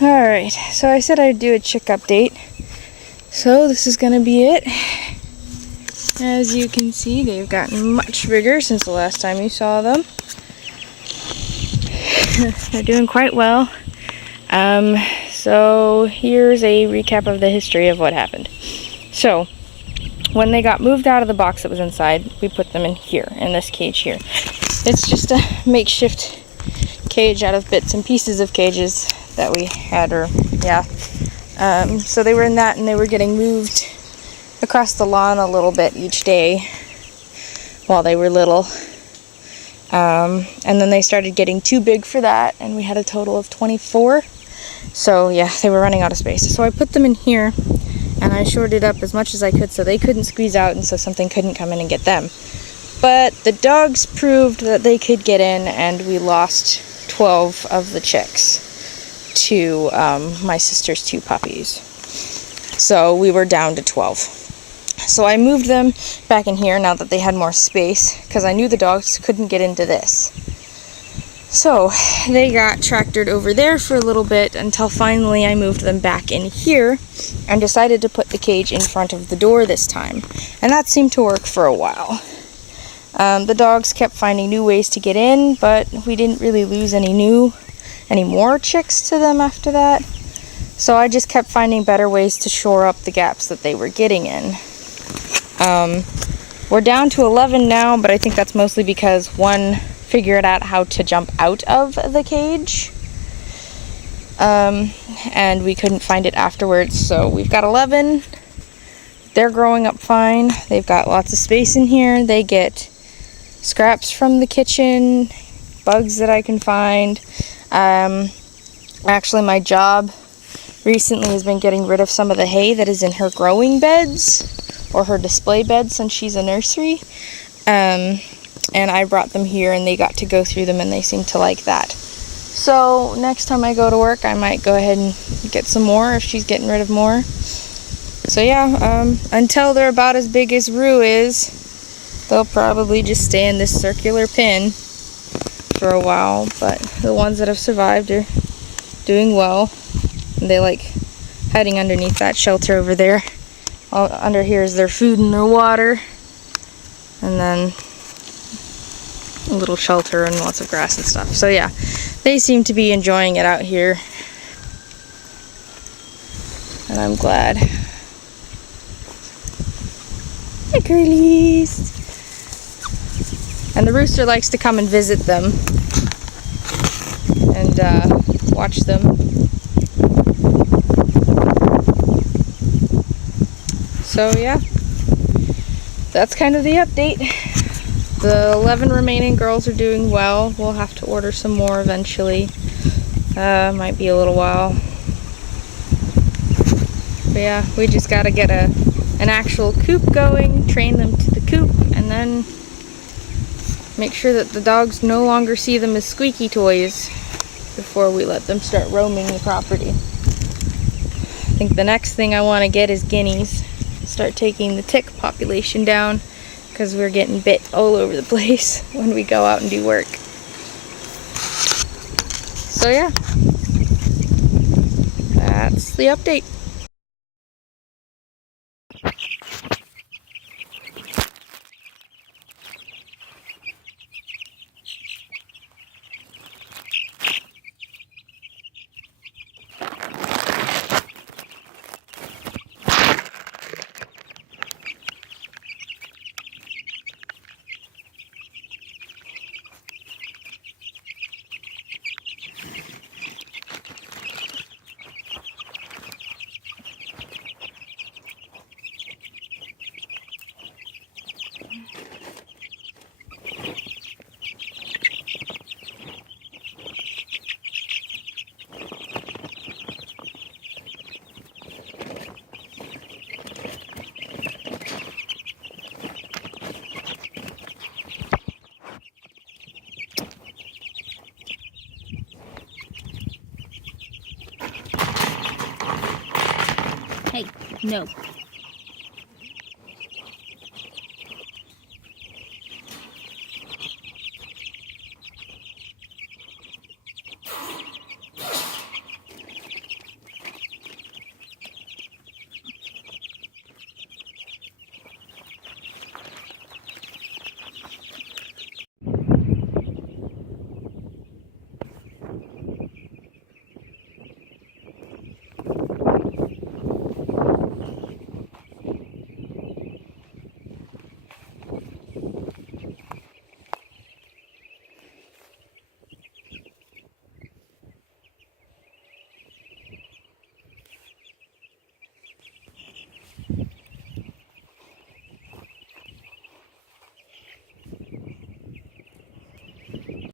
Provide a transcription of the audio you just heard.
Alright, so I said I'd do a chick update. So this is gonna be it. As you can see, they've gotten much bigger since the last time you saw them. They're doing quite well. So here's a recap of the history of what happened. So, when they got moved out of the box that was inside, we put them in here, in this cage here. It's just a makeshift cage out of bits and pieces of cages that we had, so they were in that, and they were getting moved across the lawn a little bit each day while they were little. And then they started getting too big for that, and we had a total of 24. So yeah, they were running out of space. So I put them in here, and I shored it up as much as I could so they couldn't squeeze out and so something couldn't come in and get them. But the dogs proved that they could get in, and we lost 12 of the chicks to my sister's 2 puppies. So we were down to 12. So I moved them back in here now that they had more space, because I knew the dogs couldn't get into this. So they got tractored over there for a little bit until finally I moved them back in here and decided to put the cage in front of the door this time. And that seemed to work for a while. The dogs kept finding new ways to get in, but we didn't really lose any more chicks to them after that. So I just kept finding better ways to shore up the gaps that they were getting in. We're down to 11 now, but I think that's mostly because one figured out how to jump out of the cage. And we couldn't find it afterwards, so we've got 11. They're growing up fine. They've got lots of space in here. They get scraps from the kitchen, bugs that I can find. Actually, my job recently has been getting rid of some of the hay that is in her growing beds, or her display beds, since she's a nursery. And I brought them here, and they got to go through them, and they seem to like that. So next time I go to work, I might go ahead and get some more if she's getting rid of more. So yeah, until they're about as big as Rue is, they'll probably just stay in this circular pen for a while, but the ones that have survived are doing well. And they like hiding underneath that shelter over there. All under here is their food and their water, and then a little shelter and lots of grass and stuff. So yeah, they seem to be enjoying it out here, and I'm glad. Hi, girlies! And the rooster likes to come and visit them and watch them. So yeah, that's kind of the update. The 11 remaining girls are doing well. We'll have to order some more eventually. Might be a little while. But yeah, we just gotta get an actual coop going, train them to the coop, and then make sure that the dogs no longer see them as squeaky toys before we let them start roaming the property. I think the next thing I want to get is guineas. Start taking the tick population down, because we're getting bit all over the place when we go out and do work. So yeah, that's the update. Hey, no.